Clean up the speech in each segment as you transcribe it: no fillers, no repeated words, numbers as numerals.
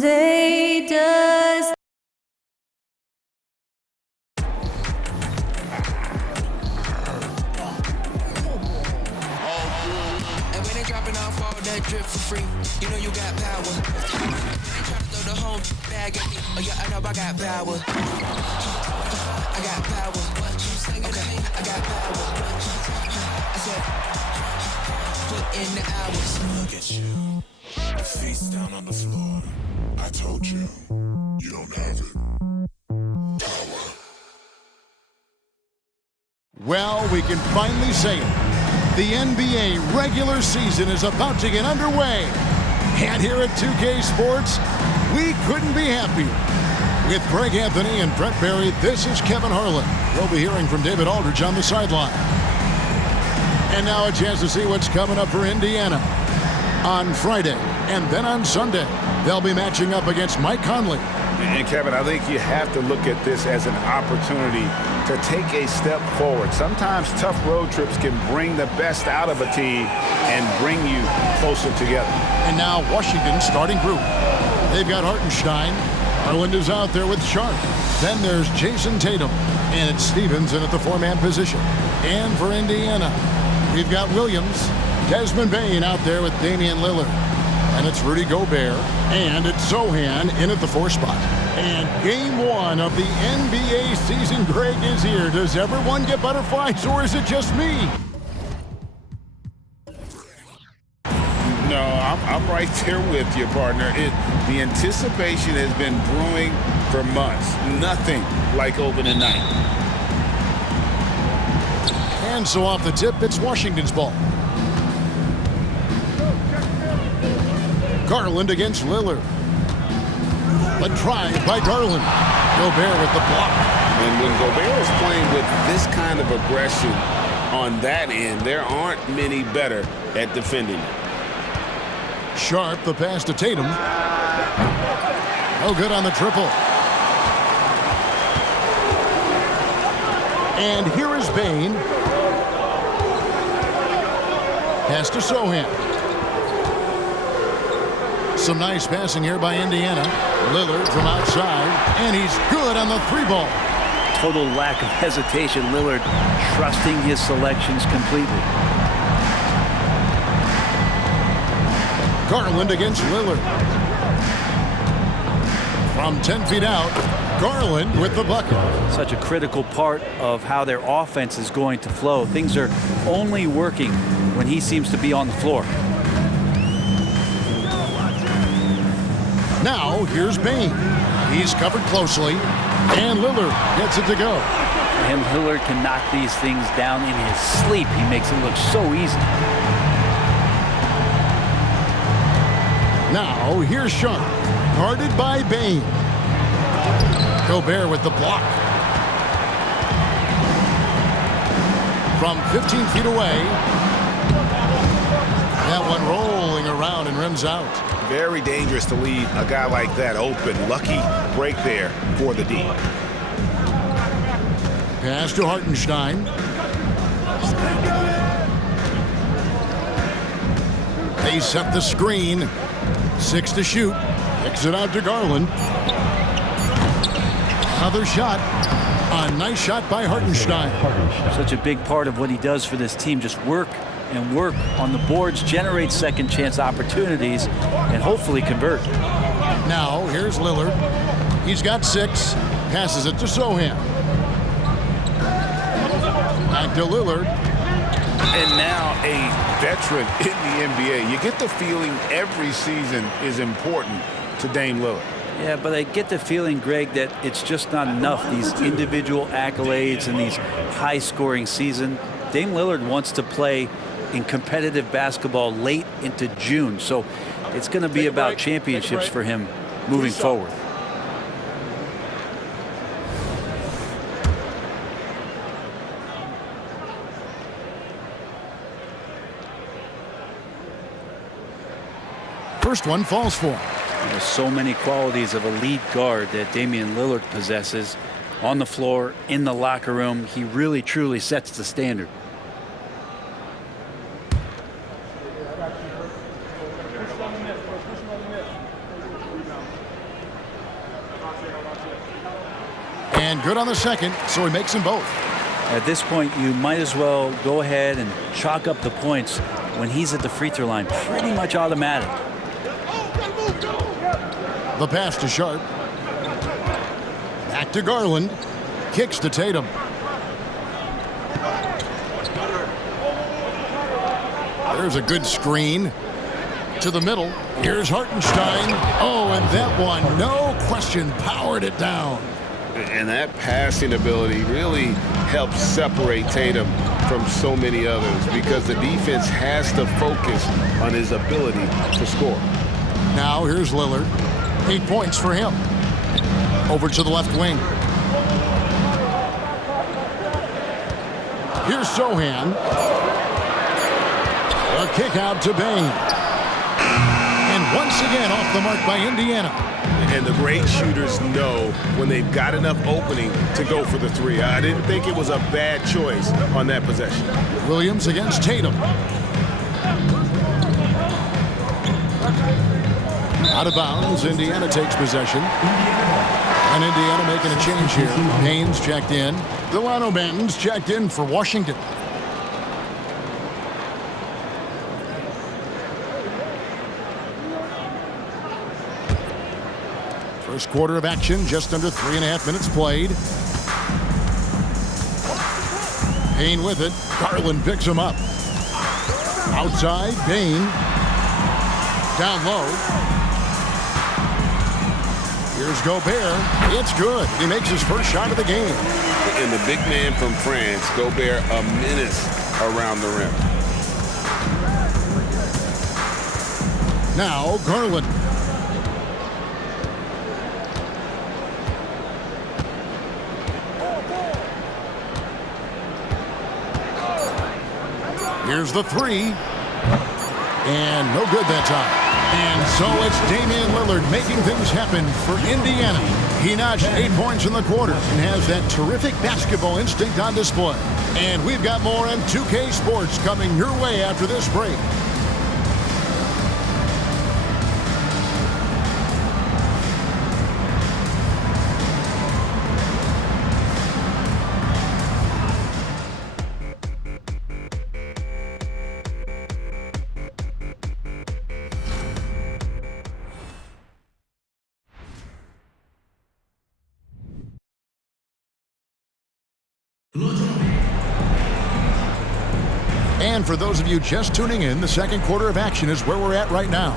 Jose does. And when they dropping off all that drip for free, you know you got power. They try to throw the whole bag at me. Oh yeah, I know I got power. I got power. Okay, I got power. I said, put in the hours. Look at you. Your feet's down on the floor. I told you, you don't have it. Power. Well, we can finally say it. The NBA regular season is about to get underway. And here at 2K Sports, we couldn't be happier. With Greg Anthony and Brett Barry, this is Kevin Harlan. We'll be hearing from David Aldridge on the sideline. And now a chance to see what's coming up for Indiana. On Friday and then on Sunday, they'll be matching up against Mike Conley. And Kevin, I think you have to look at this as an opportunity to take a step forward. Sometimes tough road trips can bring the best out of a team and bring you closer together. And now Washington's starting group. They've got Hartenstein. Garland is out there with Sharp. Then there's Jason Tatum. And it's Stevenson at the four-man position. And for Indiana, we've got Williams, Desmond Bane out there with Damian Lillard. And it's Rudy Gobert. And it's Sochan in at the four spot. And game one of the NBA season, Greg, is here. Does everyone get butterflies, or is it just me? No, I'm right there with you, partner. The anticipation has been brewing for months. Nothing like opening night. And so off the tip, it's Washington's ball. Garland against Lillard. A drive by Garland. Gobert with the block. And when Gobert is playing with this kind of aggression on that end, there aren't many better at defending. Sharp, the pass to Tatum. No good on the triple. And here is Bane. Pass to Sochan. Some nice passing here by Indiana. Lillard from outside, and he's good on the three ball. Total lack of hesitation. Lillard trusting his selections completely. Garland against Lillard. From 10 feet out, Garland with the bucket. Such a critical part of how their offense is going to flow. Things are only working when he seems to be on the floor. Now, here's Bane. He's covered closely, and Lillard gets it to go. And Lillard can knock these things down in his sleep. He makes it look so easy. Now, here's Sharp, guarded by Bane. Gobert with the block. From 15 feet away, that one rolling around and rims out. Very dangerous to leave a guy like that open. Lucky break there for the D. Pass to Hartenstein. They set the screen. 6 to shoot. Kicks it out to Garland. Another shot. A nice shot by Hartenstein. Such a big part of what he does for this team. Just work and work on the boards, generate second chance opportunities, and hopefully convert. Now, here's Lillard. He's got 6. Passes it to Sochan. Back to Lillard. And now a veteran in the NBA. You get the feeling every season is important to Dame Lillard. Yeah, but I get the feeling, Greg, that it's just not enough. These individual accolades and these high-scoring season. Dame Lillard wants to play in competitive basketball late into June. So it's going to be about championships for him moving forward. First one falls for him. There's so many qualities of a lead guard that Damian Lillard possesses on the floor, in the locker room. He really, truly sets the standard. And good on the second, so he makes them both. At this point, you might as well go ahead and chalk up the points when he's at the free throw line. Pretty much automatic. The pass to Sharp. Back to Garland. Kicks to Tatum. There's a good screen. To the middle. Here's Hartenstein. Oh, and that one, no question, powered it down. And that passing ability really helps separate Tatum from so many others because the defense has to focus on his ability to score. Now here's Lillard. 8 points for him. Over to the left wing. Here's Sohan. A kick out to Bane. And once again off the mark by Indiana. And the great shooters know when they've got enough opening to go for the three. I didn't think it was a bad choice on that possession. Williams against Tatum. Out of bounds, Indiana takes possession. And Indiana making a change here. Haynes checked in. Delano Banton's checked in for Washington. First quarter of action, just under 3.5 minutes played. Payne with it. Garland picks him up. Outside, Bane. Down low. Here's Gobert. It's good. He makes his first shot of the game. And the big man from France, Gobert, a menace around the rim. Now, Garland. Here's the three. And no good that time. And so it's Damian Lillard making things happen for Indiana. He notched 8 points in the quarter and has that terrific basketball instinct on display. And we've got more on 2K Sports coming your way after this break. And for those of you just tuning in, the second quarter of action is where we're at right now.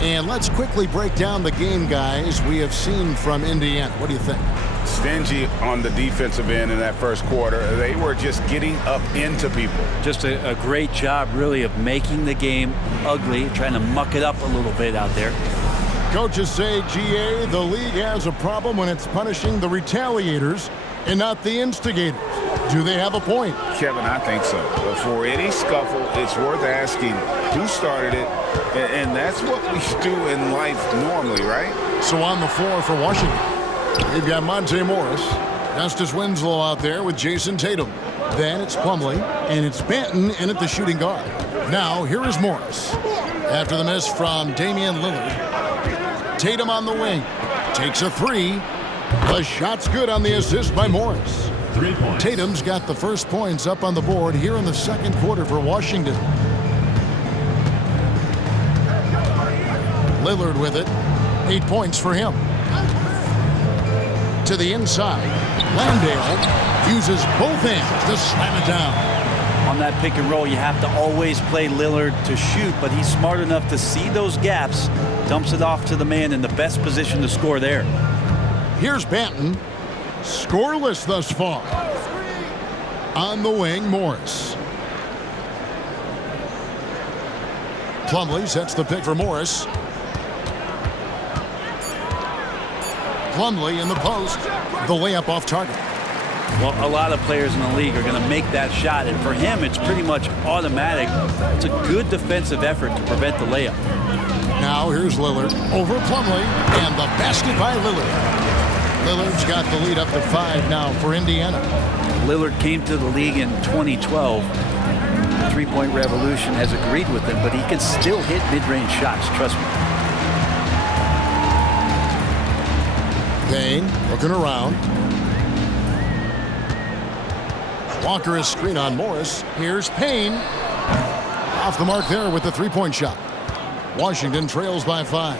And let's quickly break down the game, guys, we have seen from Indiana. What do you think? Stingy on the defensive end in that first quarter. They were just getting up into people. Just a great job, really, of making the game ugly, trying to muck it up a little bit out there. Coaches say, GA, the league has a problem when it's punishing the retaliators and not the instigators. Do they have a point? Kevin, I think so. But for any scuffle, it's worth asking who started it, and that's what we do in life normally, right? So on the floor for Washington, we've got Monte Morris, Justice Winslow out there with Jason Tatum. Then it's Plumlee, and it's Banton in at the shooting guard. Now, here is Morris. After the miss from Damian Lillard, Tatum on the wing. Takes a three. The shot's good on the assist by Morris. 3 points. Tatum's got the first points up on the board here in the second quarter for Washington. Lillard with it. 8 points for him. To the inside. Landale uses both hands to slam it down. On that pick and roll, you have to always play Lillard to shoot, but he's smart enough to see those gaps, dumps it off to the man in the best position to score there. Here's Banton. Scoreless thus far. On the wing, Morris. Plumlee sets the pick for Morris. Plumlee in the post. The layup off target. Well, a lot of players in the league are going to make that shot, and for him, it's pretty much automatic. It's a good defensive effort to prevent the layup. Now here's Lillard over Plumlee, and the basket by Lillard. Lillard's got the lead up to 5 now for Indiana. Lillard came to the league in 2012. The three-point revolution has agreed with him, but he can still hit mid-range shots, trust me. Payne looking around. Walker is screen on Morris. Here's Payne. Off the mark there with the three-point shot. Washington trails by 5.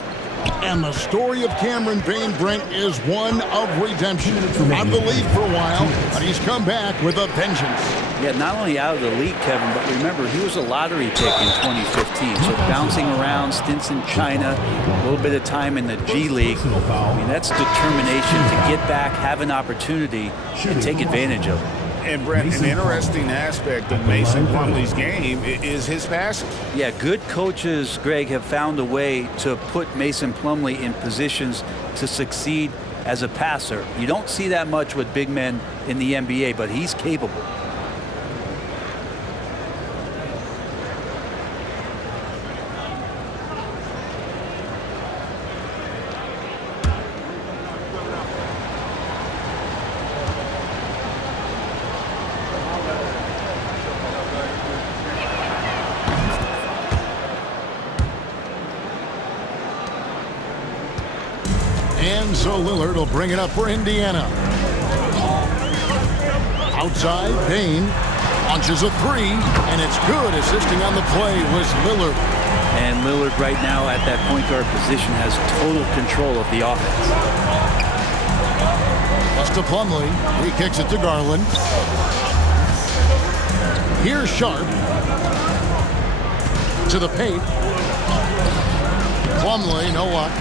And the story of Cameron Payne, Brent, is one of redemption. Out of the league for a while, but he's come back with a vengeance. Yeah, not only out of the league, Kevin, but remember, he was a lottery pick in 2015. So bouncing around, stints in China, a little bit of time in the G League. I mean, that's determination to get back, have an opportunity, and take advantage of it. And Brent, an interesting aspect of Mason Plumlee's game is his passing. Yeah, good coaches, Greg, have found a way to put Mason Plumlee in positions to succeed as a passer. You don't see that much with big men in the NBA, but he's capable. And so Lillard will bring it up for Indiana. Outside, Payne launches a three, and it's good. Assisting on the play was Lillard. And Lillard right now at that point guard position has total control of the offense. Plus to Plumlee. He kicks it to Garland. Here's Sharp. To the paint. Plumlee, no luck.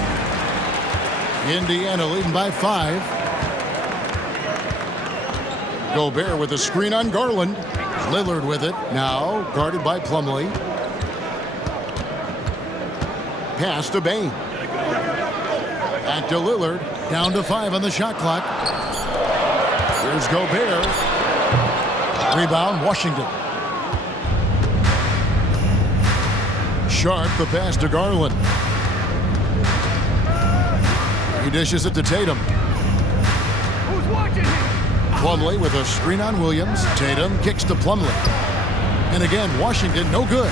Indiana leading by 5. Gobert with a screen on Garland. Lillard with it. Now guarded by Plumlee. Pass to Bane. Back to Lillard. Down to 5 on the shot clock. Here's Gobert. Rebound, Washington. Sharp, the pass to Garland. He dishes it to Tatum. Who's watching here? Plumlee with a screen on Williams. Tatum kicks to Plumlee. And again, Washington no good.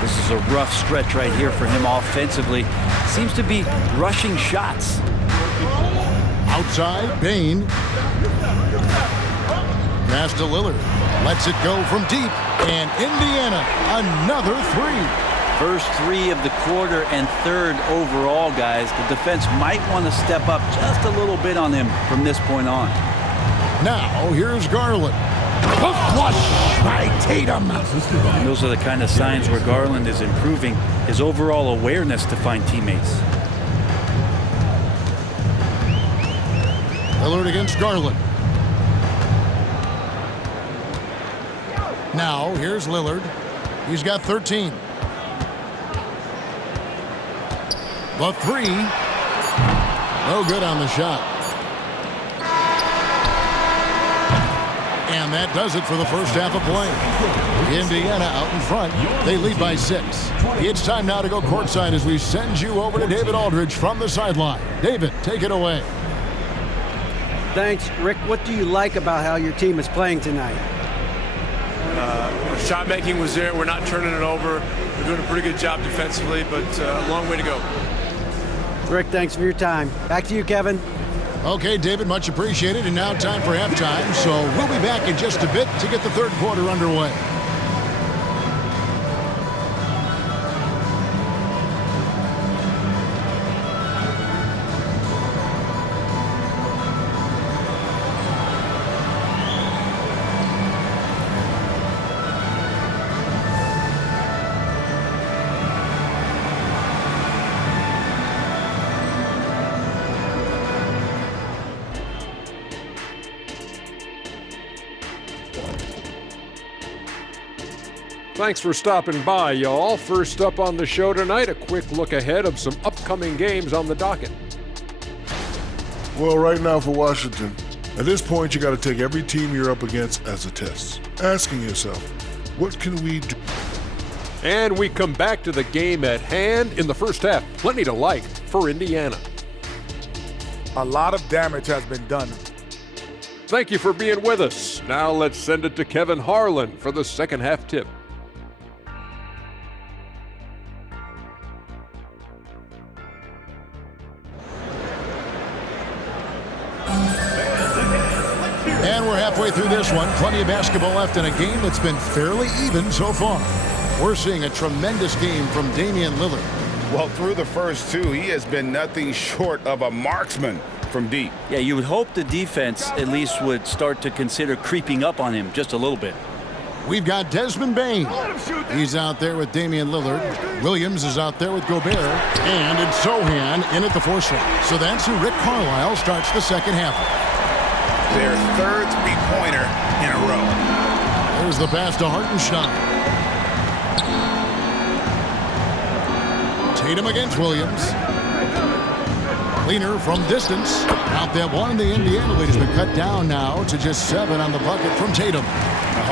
This is a rough stretch right here for him offensively. Seems to be rushing shots. Outside, Bane. Pass to Lillard. Lets it go from deep. And Indiana, another three. First 3 of the quarter and 3rd overall, guys. The defense might want to step up just a little bit on him from this point on. Now, here's Garland. A flush by Tatum. And those are the kind of signs where Garland is improving his overall awareness to find teammates. Lillard against Garland. Now, here's Lillard. He's got 13. The three. No good on the shot. And that does it for the first half of play. Indiana out in front. They lead by 6. It's time now to go courtside as we send you over to David Aldridge from the sideline. David, take it away. Thanks, Rick. What do you like about how your team is playing tonight? Our shot making was there. We're not turning it over. We're doing a pretty good job defensively, but a long way to go. Rick, thanks for your time. Back to you, Kevin. Okay, David, much appreciated. And now time for halftime. So we'll be back in just a bit to get the third quarter underway. Thanks for stopping by, y'all. First up on the show tonight, a quick look ahead of some upcoming games on the docket. Well, right now for Washington, at this point you got to take every team you're up against as a test, asking yourself, what can we do? And we come back to the game at hand in the first half. Plenty to like for Indiana. A lot of damage has been done. Thank you for being with us. Now let's send it to Kevin Harlan for the second half tip. And we're halfway through this one. Plenty of basketball left in a game that's been fairly even so far. We're seeing a tremendous game from Damian Lillard. Well, through the first two, he has been nothing short of a marksman from deep. Yeah, you would hope the defense at least would start to consider creeping up on him just a little bit. We've got Desmond Bane. He's out there with Damian Lillard. Williams is out there with Gobert. And it's Sochan in at the 4 slot. So that's who Rick Carlisle starts the second half with. Their third three-pointer in a row. There's the pass to Hartenstein. Tatum against Williams. Leaner from distance. Out that one. The Indiana lead has been cut down now to just 7 on the bucket from Tatum.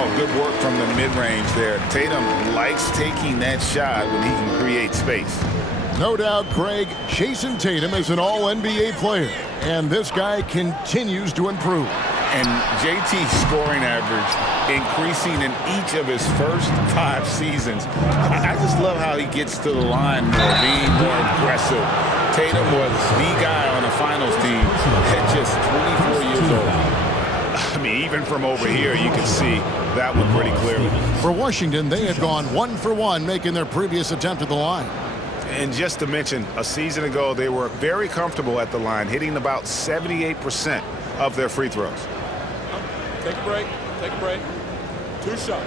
Oh, good work from the mid-range there. Tatum likes taking that shot when he can create space. No doubt, Greg, Jason Tatum is an all-NBA player, and this guy continues to improve. And JT's scoring average increasing in each of his first 5 seasons. I just love how he gets to the line more, being more aggressive. Tatum was the guy on the finals team at just 24 years old. I mean, even from over here, you can see that one pretty clearly. For Washington, they had gone 1 for 1, making their previous attempt at the line. And just to mention, a season ago, they were very comfortable at the line, hitting about 78% of their free throws. Take a break. Take a break. 2 shots.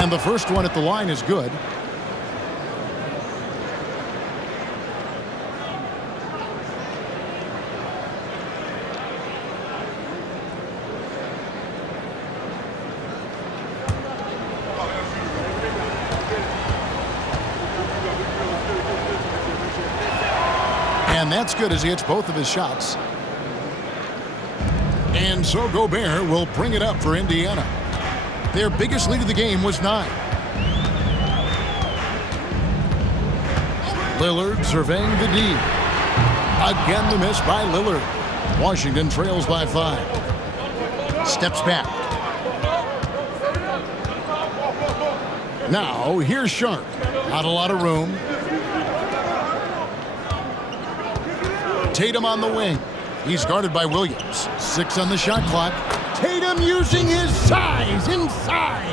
And the first one at the line is good. And that's good as he hits both of his shots. And so Gobert will bring it up for Indiana. Their biggest lead of the game was 9. Lillard surveying the D. Again the miss by Lillard. Washington trails by 5. Steps back. Now here's Sharp. Not a lot of room. Tatum on the wing. He's guarded by Williams. 6 on the shot clock. Tatum using his size inside.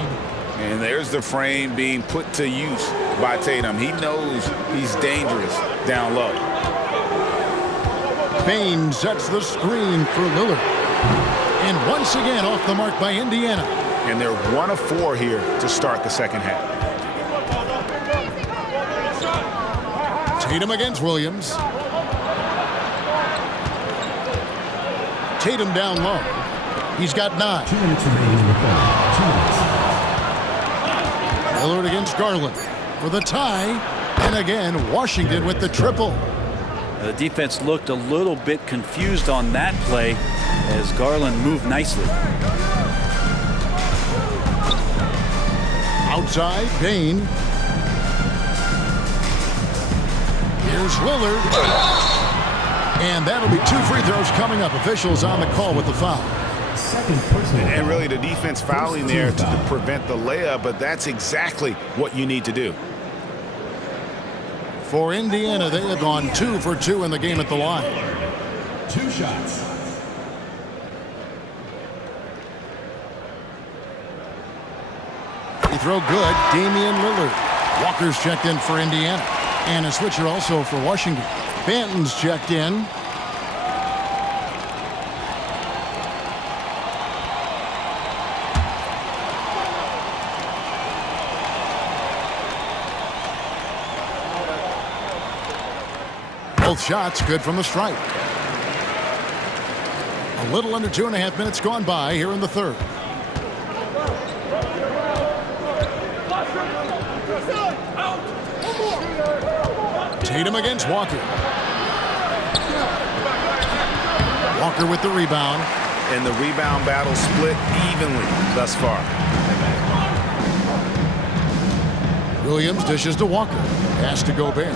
And there's the frame being put to use by Tatum. He knows he's dangerous down low. Bane sets the screen for Lillard. And once again off the mark by Indiana. And they're 1 of 4 here to start the second half. Tatum against Williams. Tatum down low. He's got 9. 2 minutes remaining in the quarter. 2 minutes. Lillard against Garland for the tie. And again, Washington with the triple. The defense looked a little bit confused on that play as Garland moved nicely. Outside, Bane. Here's Lillard. And that'll be 2 free throws coming up. Officials on the call with the foul. And really the defense fouling there to prevent the layup, but that's exactly what you need to do. For Indiana, they have gone 2 for 2 in the game at the line. 2 shots. Free throw good. Damian Lillard. Walker's checked in for Indiana. And a switcher also for Washington. Banton's checked in. Both shots good from the stripe. A little under 2.5 minutes gone by here in the third. Tatum against Walker. Walker with the rebound. And the rebound battle split evenly thus far. Williams dishes to Walker. Pass to Gobert.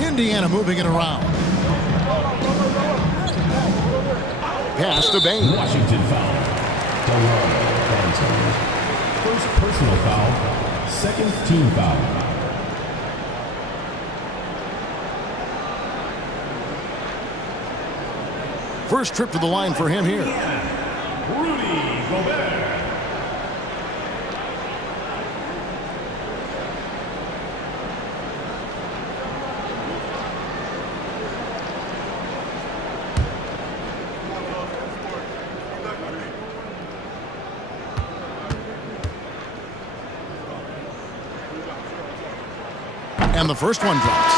Indiana moving it around. Pass to Bane. Washington foul. First personal foul, second team foul. First trip to the line for him here. Rudy Gobert. And the first one drops.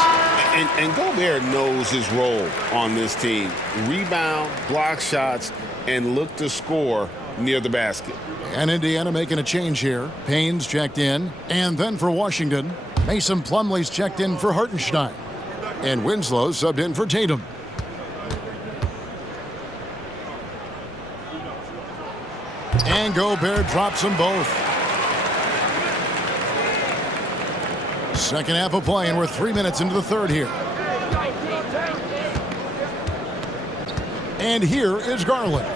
And Gobert knows his role on this team. Rebound, block shots, and look to score near the basket. And Indiana making a change here. Payne's checked in. And then for Washington, Mason Plumlee's checked in for Hartenstein. And Winslow subbed in for Tatum. And Gobert drops them both. Second half of play, and we're 3 minutes into the third here. And here is Garland.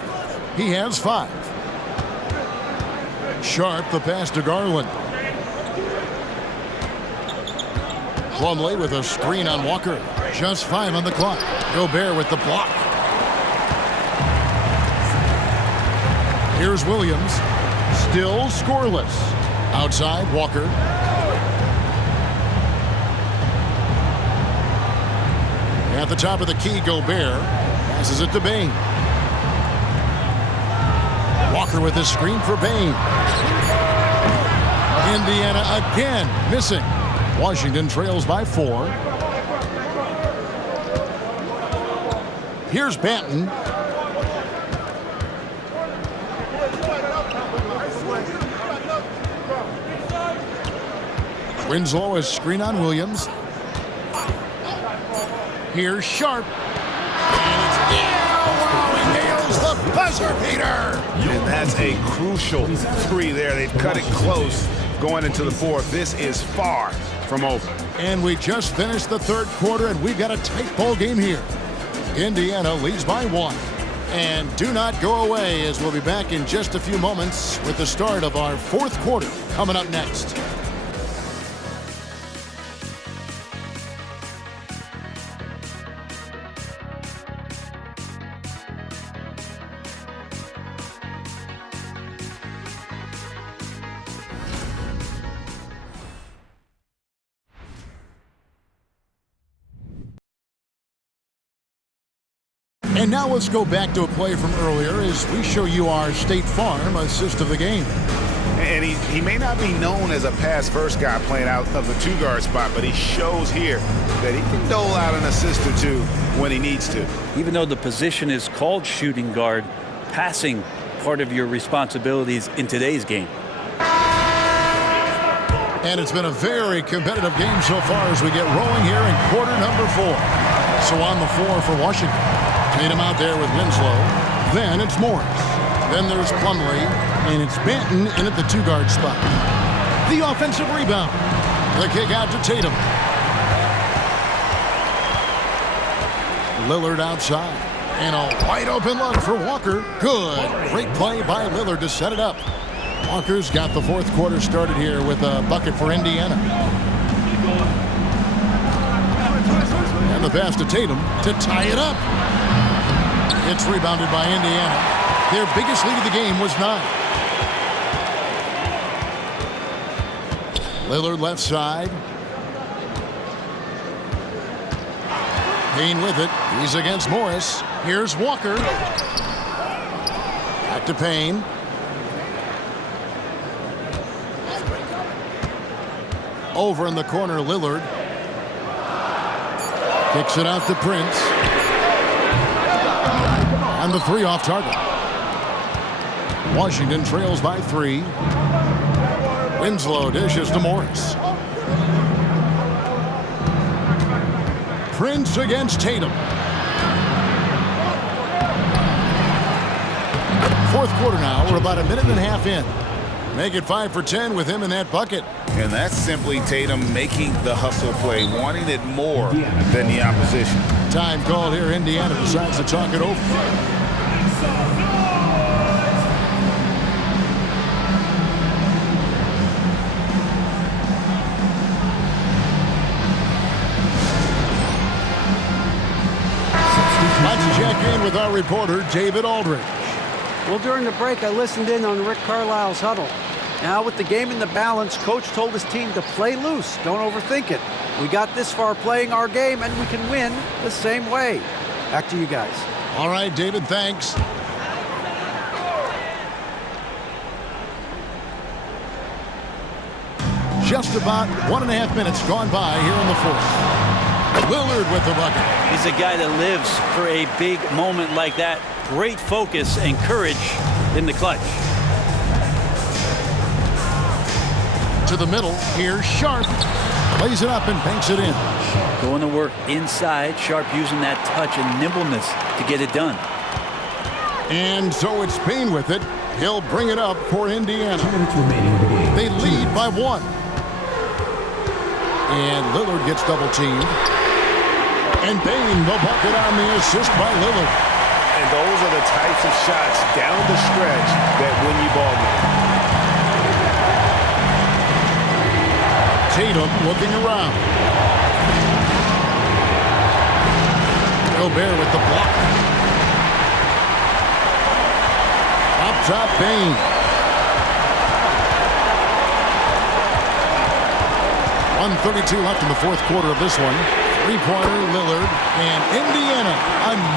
He has 5. Sharp the pass to Garland. Plumlee with a screen on Walker. Just 5 on the clock. Gobert with the block. Here's Williams. Still scoreless. Outside, Walker. At the top of the key, Gobert passes it to Bane. Walker with the screen for Bane. Indiana again missing. Washington trails by 4. Here's Banton. Winslow is screen on Williams. Here's Sharp. And it's he nails the buzzer beater. And that's a crucial 3 there. They've cut it close going into the 4th. This is far from over. And we just finished the third quarter, and we've got a tight ball game here. Indiana leads by 1. And do not go away, as we'll be back in just a few moments with the start of our fourth quarter coming up next. And now let's go back to a play from earlier as we show you our State Farm assist of the game. And he may not be known as a pass-first guy playing out of the 2-guard spot, but he shows here that he can dole out an assist or 2 when he needs to. Even though the position is called shooting guard, passing part of your responsibilities in today's game. And it's been a very competitive game so far as we get rolling here in quarter number 4. So on the floor for Washington. Tatum out there with Winslow. Then it's Morris. Then there's Plumlee. And it's Banton in at the 2-guard spot. The offensive rebound. The kick out to Tatum. Lillard outside. And a wide open look for Walker. Good. Great play by Lillard to set it up. Walker's got the fourth quarter started here with a bucket for Indiana. And the pass to Tatum to tie it up. It's rebounded by Indiana. Their biggest lead of the game was 9. Lillard left side. Payne with it. He's against Morris. Here's Walker. Back to Payne. Over in the corner, Lillard. Kicks it out to Prince. And the 3 off target. Washington trails by 3. Winslow dishes to Morris. Prince against Tatum. Fourth quarter now. We're about a minute and a half in. Make it 5 for 10 with him in that bucket. And that's simply Tatum making the hustle play, wanting it more than the opposition. Time called here. Indiana decides to talk it over. our reporter, David Aldridge. Well, during the break, I listened in on Rick Carlisle's huddle. Now, with the game in the balance, Coach told his team to play loose. Don't overthink it. We got this far playing our game, and we can win the same way. Back to you guys. All right, David, thanks. Just about 1.5 minutes gone by here in the fourth. Lillard with the bucket. He's a guy that lives for a big moment like that. Great focus and courage in the clutch. To the middle, here's Sharp. Lays it up and banks it in. Going to work inside. Sharp using that touch and nimbleness to get it done. And so it's Payne with it. He'll bring it up for Indiana. They lead by 1. And Lillard gets double teamed. And Payne the bucket on the assist by Lillard. And those are the types of shots down the stretch that win you ball games. Tatum looking around. Gobert with the block. Up top, Payne. .132 left in the fourth quarter of this one. Three-pointer, Lillard, and Indiana,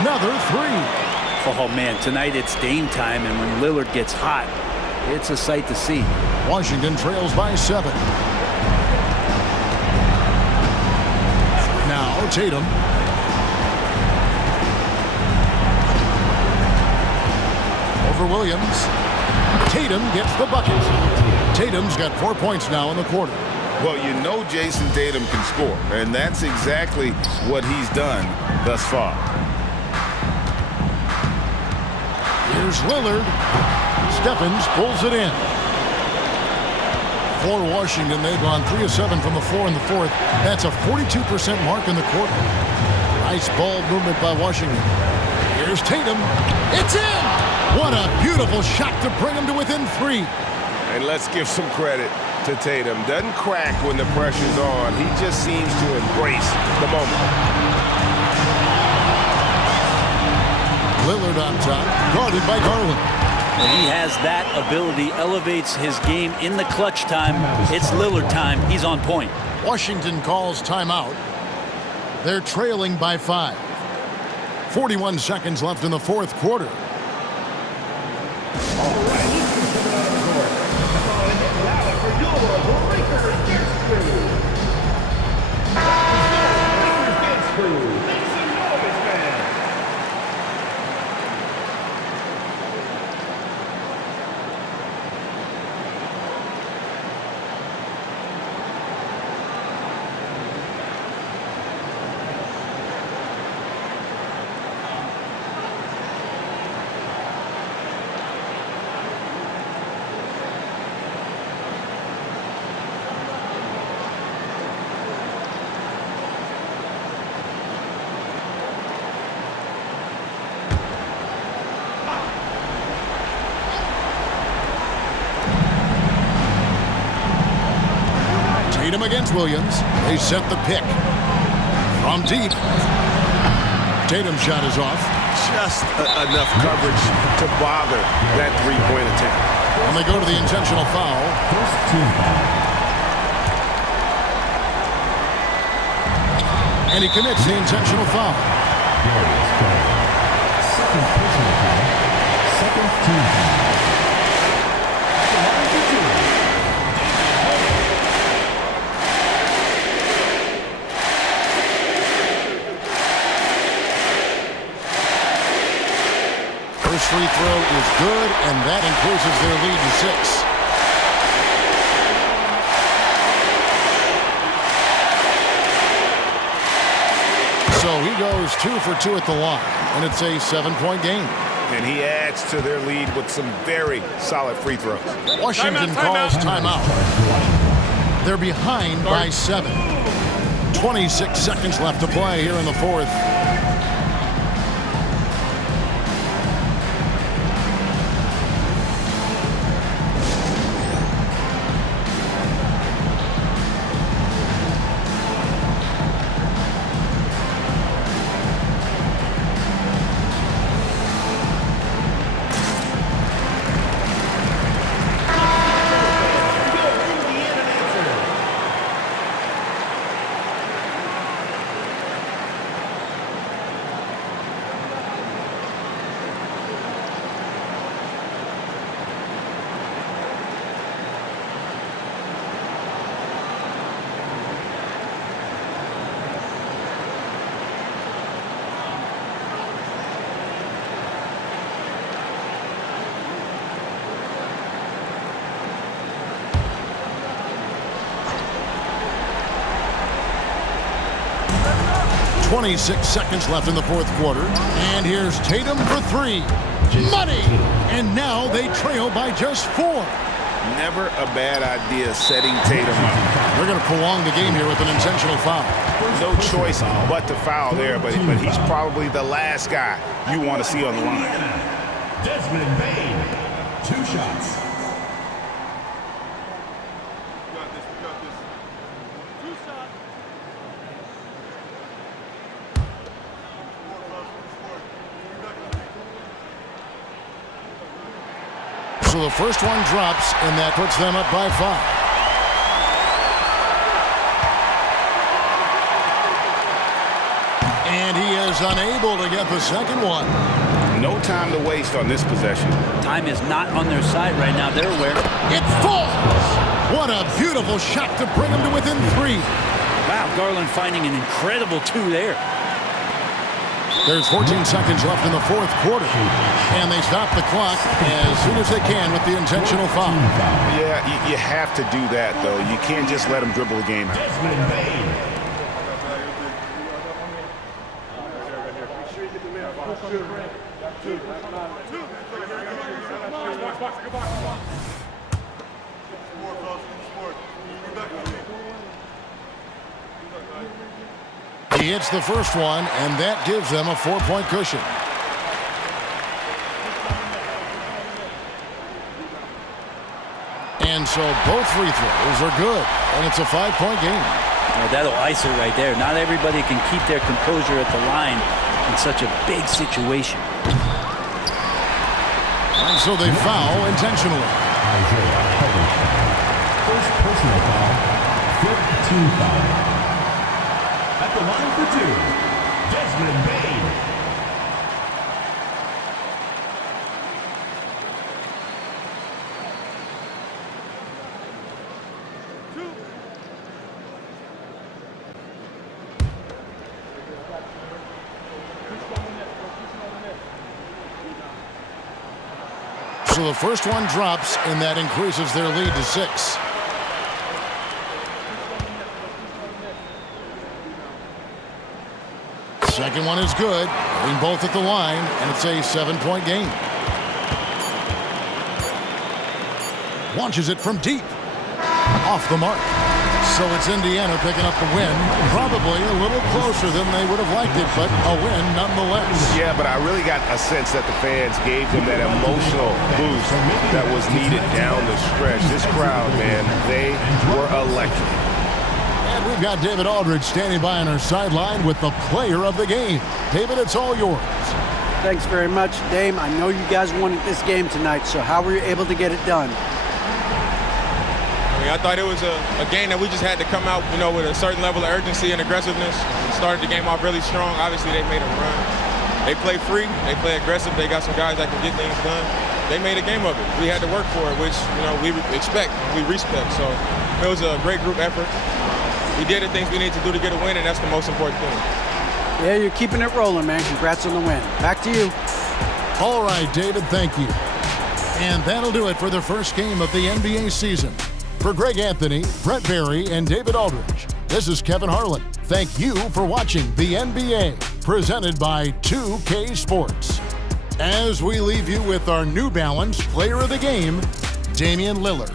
another 3. Oh, man, tonight it's Dame time, and when Lillard gets hot, it's a sight to see. Washington trails by 7. Now Tatum. Over Williams. Tatum gets the bucket. Tatum's got 4 points now in the quarter. Well, you know Jason Tatum can score, and that's exactly what he's done thus far. Here's Lillard. Stephens pulls it in. For Washington, they've gone 3 of 7 from the floor in the fourth. That's a 42% mark in the quarter. Nice ball movement by Washington. Here's Tatum. It's in! What a beautiful shot to bring him to within 3. And let's give some credit to Tatum. Doesn't crack when the pressure's on. He just seems to embrace the moment. Lillard on top, guarded by Garland. He has that ability, elevates his game in the clutch time. It's Lillard time. He's on point. Washington calls timeout. They're trailing by 5. 41 seconds left in the fourth quarter. Tatum against Williams. They set the pick. From deep. Tatum's shot is off. Just enough coverage to bother that three-point attempt. And they go to the intentional foul. First team foul. And he commits the intentional foul. Darius Garland. Second personal foul. Second team foul. First free throw is good, and that increases their lead to 6. So he goes 2 for 2 at the line, and it's a 7-point game. And he adds to their lead with some very solid free throws. Washington calls timeout. They're behind by 7. 26 seconds left to play here in the fourth. 26 seconds left in the fourth quarter. And here's Tatum for three. Money! And now they trail by just 4. Never a bad idea setting Tatum up. They're going to prolong the game here with an intentional foul. No choice but to foul there, but he's probably the last guy you want to see on the line. Desmond Bane, 2 shots. So the first one drops, and that puts them up by 5. And he is unable to get the second one. No time to waste on this possession. Time is not on their side right now. They're aware. It falls! What a beautiful shot to bring them to within 3. Wow, Garland finding an incredible 2 there. There's 14 seconds left in the fourth quarter. And they stop the clock as soon as they can with the intentional foul. Yeah, you have to do that, though. You can't just let them dribble the game out. Desmond Bane. He hits the first one, and that gives them a 4-point cushion. And so both free throws are good, and it's a 5-point game. Well, that'll ice it right there. Not everybody can keep their composure at the line in such a big situation. And so they foul intentionally. Isaiah Hartenstein. First personal foul, 5th team foul. At the line for 2, Desmond Bane. So the first one drops, and that increases their lead to 6. Second one is good. Going both at the line, and it's a 7-point game. Launches it from deep. Off the mark. So it's Indiana picking up the win. Probably a little closer than they would have liked it, but a win nonetheless. Yeah, but I really got a sense that the fans gave them that emotional boost that was needed down the stretch. This crowd, man, they were electric. And we've got David Aldridge standing by on our sideline with the player of the game. David, it's all yours. Thanks very much, Dame. I know you guys wanted this game tonight, so how were you able to get it done? I thought it was a game that we just had to come out, with a certain level of urgency and aggressiveness. We started the game off really strong. Obviously, they made a run. They play free. They play aggressive. They got some guys that can get things done. They made a game of it. We had to work for it, which, we expect, we respect. So it was a great group effort. We did the things we need to do to get a win, and that's the most important thing. Yeah, you're keeping it rolling, man. Congrats on the win. Back to you. All right, David, thank you. And that'll do it for the first game of the NBA season. For Greg Anthony, Brett Barry, and David Aldridge, this is Kevin Harlan. Thank you for watching the NBA, presented by 2K Sports. As we leave you with our New Balance Player of the Game, Damian Lillard.